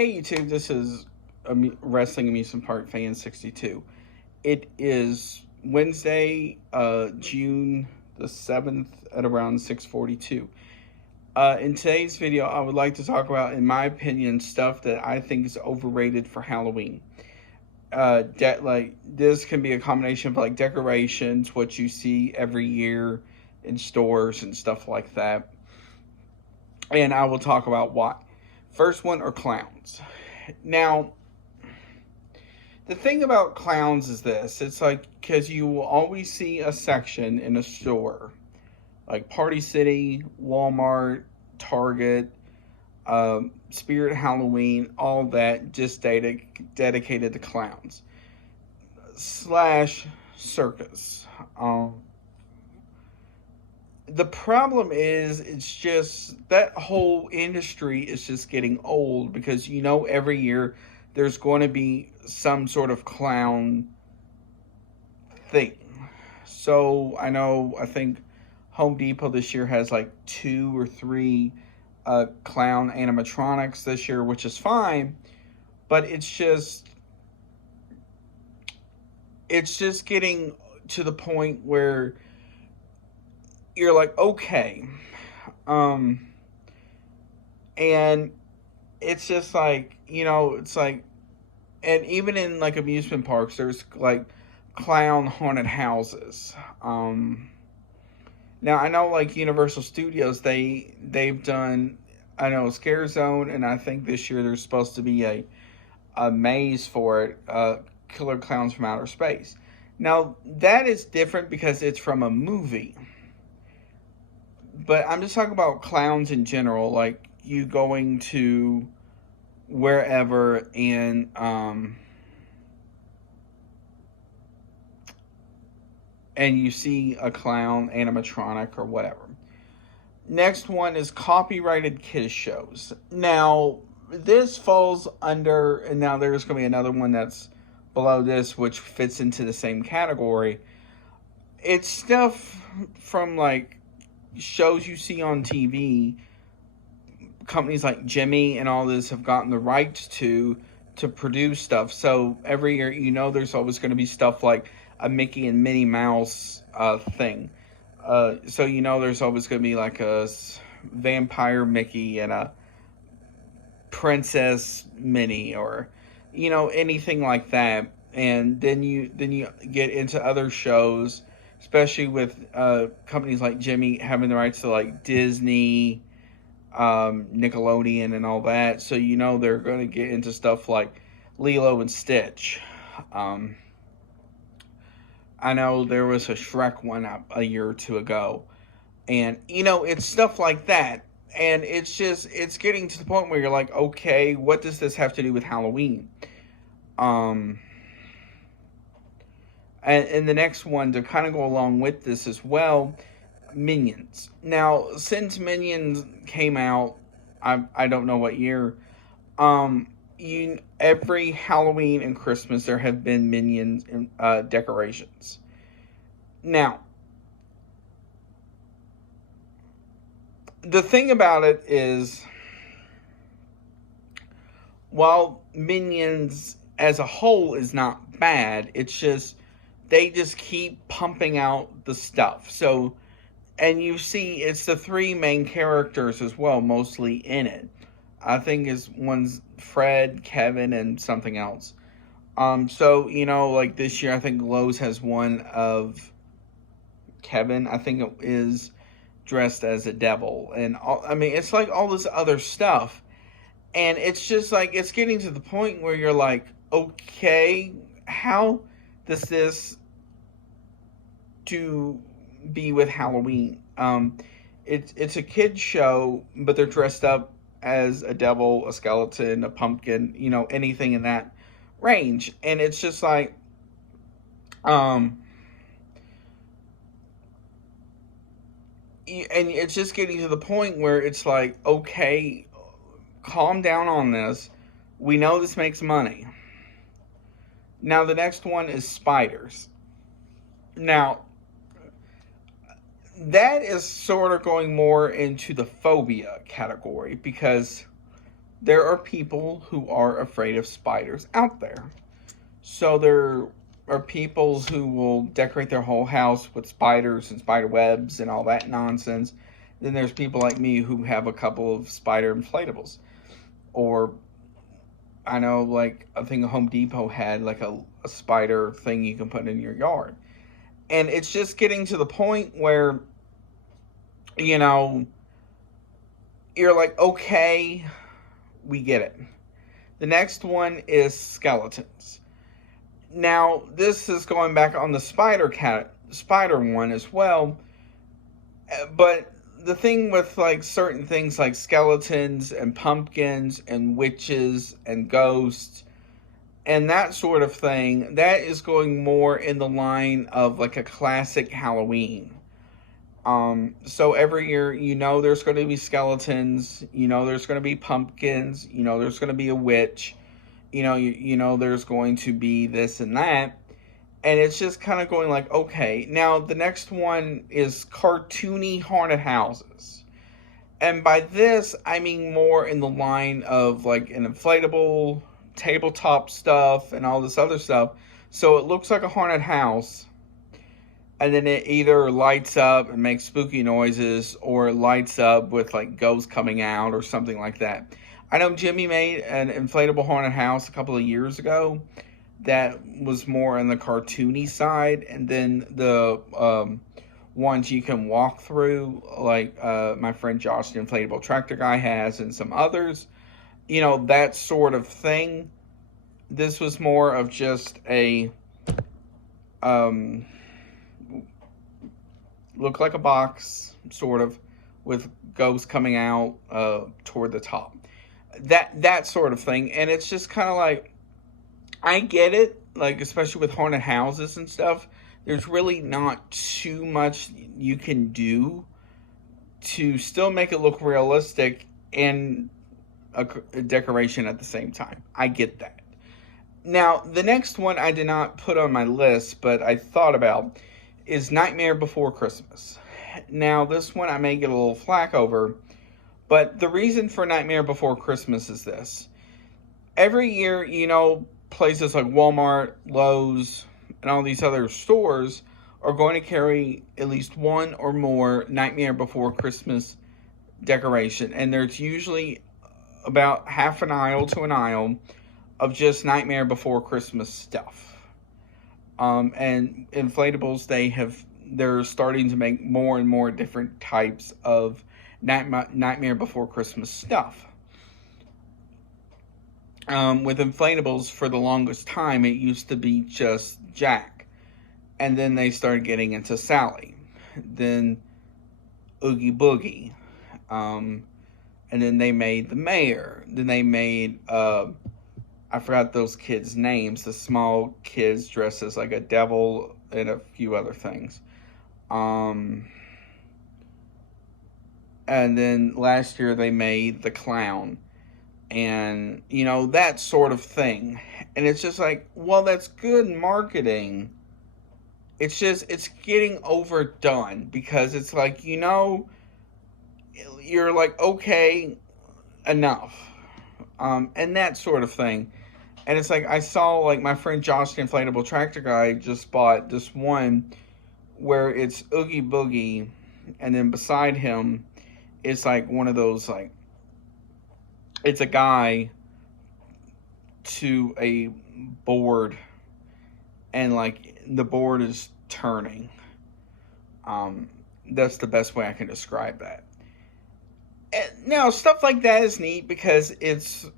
Hey YouTube, this is Wrestling Amusement Park Fan 62. It is Wednesday, June the 7th at around 6:42. In today's video, I would like to talk about, in my opinion, stuff that I think is overrated for Halloween. Like this can be a combination of like decorations, what you see every year in stores and stuff like that, and I will talk about why. First one are clowns. Now, the thing about clowns is this: it's like, because you will always see a section in a store like Party City, Walmart, Target, Spirit Halloween, all that just dedicated to clowns slash circus. The problem is, it's just that whole industry is just getting old, because every year there's going to be some sort of clown thing. So I think Home Depot this year has like 2 or 3 clown animatronics this year, which is fine, but it's just getting to the point where you're like, okay, and it's just like, it's like, and even in like amusement parks, there's like clown haunted houses. Now I know like Universal Studios, they've done, I know, Scare Zone, and I think this year there's supposed to be a maze for it, Killer Clowns from Outer Space. Now that is different because it's from a movie. But I'm just talking about clowns in general, like you going to wherever and you see a clown animatronic or whatever. Next one is copyrighted kids shows. Now this falls under, and now there's going to be another one that's below this which fits into the same category. It's stuff from like shows you see on TV. Companies like Jimmy and all this have gotten the rights to produce stuff. So every year, there's always going to be stuff like a Mickey and Minnie Mouse thing. So there's always going to be like a vampire Mickey and a princess Minnie, or anything like that. And then you get into other shows, especially with companies like Jimmy having the rights to like Disney, Nickelodeon, and all that. So they're going to get into stuff like Lilo and Stitch. I know there was a Shrek one up a year or two ago, and it's stuff like that. And it's getting to the point where you're like, okay, what does this have to do with Halloween? And the next one to kind of go along with this as well, Minions. Now, since Minions came out, I don't know what year, every Halloween and Christmas there have been Minions decorations. Now, the thing about it is, while Minions as a whole is not bad, it's just they just keep pumping out the stuff. So, and you see, it's the 3 main characters as well, mostly in it. I think is one's Fred, Kevin, and something else. So like this year, I think Lowe's has one of Kevin. I think it is dressed as a devil, and it's like all this other stuff, and it's just like, it's getting to the point where you're like, okay, how does this to be with Halloween? It's a kid's show, but they're dressed up as a devil, a skeleton, a pumpkin, anything in that range. And it's just like, and it's just getting to the point where it's like, okay, calm down on this. We know this makes money. Now the next one is spiders. Now that is sort of going more into the phobia category, because there are people who are afraid of spiders out there. So there are people who will decorate their whole house with spiders and spider webs and all that nonsense. Then there's people like me who have a couple of spider inflatables. Or I know, like, I think Home Depot had like a spider thing you can put in your yard. And it's just getting to the point where, you know, you're like, okay, we get it. The next one is skeletons. Now, this is going back on the spider one as well. But the thing with like certain things like skeletons and pumpkins and witches and ghosts and that sort of thing, that is going more in the line of like a classic Halloween. So every year, there's going to be skeletons, there's going to be pumpkins, there's going to be a witch, there's going to be this and that. And it's just kind of going like, okay. Now, the next one is cartoony haunted houses. And by this, I mean more in the line of like an inflatable, tabletop stuff, and all this other stuff. So it looks like a haunted house. And then it either lights up and makes spooky noises, or it lights up with like ghosts coming out or something like that. I know Jimmy made an inflatable haunted house a couple of years ago that was more on the cartoony side, and then the ones you can walk through, like my friend Josh, the inflatable tractor guy, has, and some others, that sort of thing. This was more of just a look like a box, sort of, with ghosts coming out toward the top. That sort of thing. And it's just kind of like, I get it, like, especially with haunted houses and stuff. There's really not too much you can do to still make it look realistic and a decoration at the same time. I get that. Now, the next one I did not put on my list, but I thought about, is Nightmare Before Christmas. Now, this one I may get a little flack over, but the reason for Nightmare Before Christmas is this. Every year, places like Walmart, Lowe's, and all these other stores are going to carry at least one or more Nightmare Before Christmas decoration. And there's usually about half an aisle to an aisle of just Nightmare Before Christmas stuff. And inflatables, they're starting to make more and more different types of Nightmare Before Christmas stuff. With inflatables, for the longest time, it used to be just Jack. And then they started getting into Sally. Then Oogie Boogie. And then they made the mayor. Then they made, I forgot those kids' names. The small kids dressed as like a devil and a few other things. And then last year they made the clown. And, that sort of thing. And it's just like, well, that's good marketing. It's just, it's getting overdone. Because it's like, you're like, okay, enough. And that sort of thing. And it's like, I saw, like, my friend Josh, the inflatable tractor guy, just bought this one where it's Oogie Boogie. And then beside him, it's like one of those, like, it's a guy to a board, and like the board is turning. That's the best way I can describe that. And now, stuff like that is neat because it's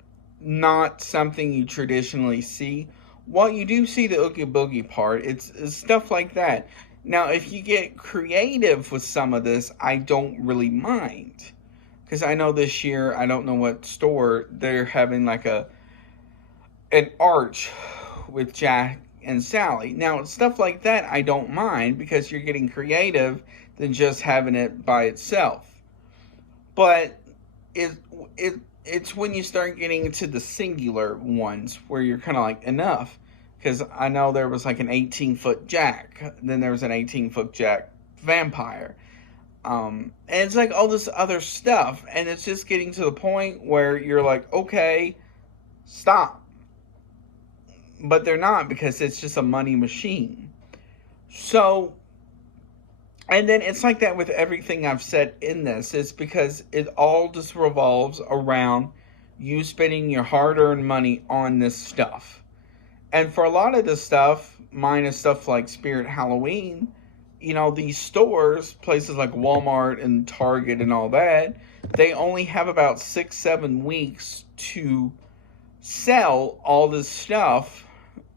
not something you traditionally see. While you do see the Oogie Boogie part, it's stuff like that. Now, if you get creative with some of this, I don't really mind. Because I know this year, I don't know what store, they're having like an arch with Jack and Sally. Now, stuff like that, I don't mind because you're getting creative than just having it by itself. But it's when you start getting into the singular ones where you're kind of like, enough. Because I know there was like an 18-foot Jack. Then there was an 18-foot Jack vampire. And it's like all this other stuff, and it's just getting to the point where you're like, okay, stop. But they're not, because it's just a money machine. So, and then it's like that with everything I've said in this. It's because it all just revolves around you spending your hard earned money on this stuff. And for a lot of this stuff, minus stuff like Spirit Halloween, these stores, places like Walmart and Target and all that, they only have about 6-7 weeks to sell all this stuff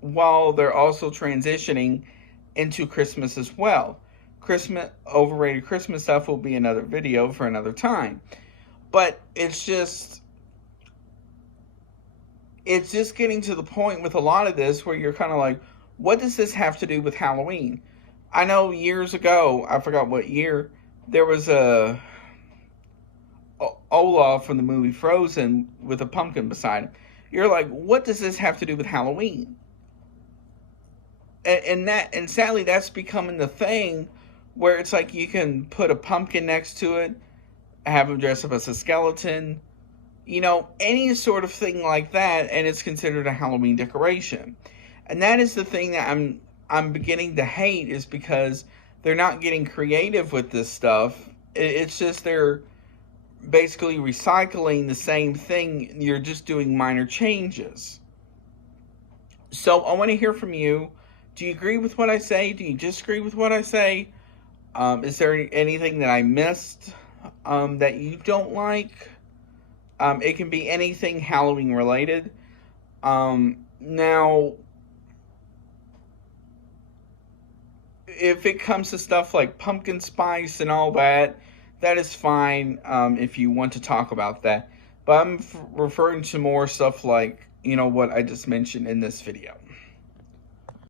while they're also transitioning into Christmas as well. Overrated Christmas stuff will be another video for another time. But it's just getting to the point with a lot of this where you're kind of like, what does this have to do with Halloween? I know years ago, I forgot what year, there was a Olaf from the movie Frozen with a pumpkin beside him. You're like, what does this have to do with Halloween? And sadly, that's becoming the thing where it's like you can put a pumpkin next to it, have him dress up as a skeleton, any sort of thing like that, and it's considered a Halloween decoration. And that is the thing that I'm beginning to hate, is because they're not getting creative with this stuff. It's just they're basically recycling the same thing. You're just doing minor changes. So I want to hear from you. Do you agree with what I say? Do you disagree with what I say? Is there anything that I missed that you don't like? It can be anything Halloween related. Now, if it comes to stuff like pumpkin spice and all that, that is fine if you want to talk about that. But I'm referring to more stuff like, what I just mentioned in this video.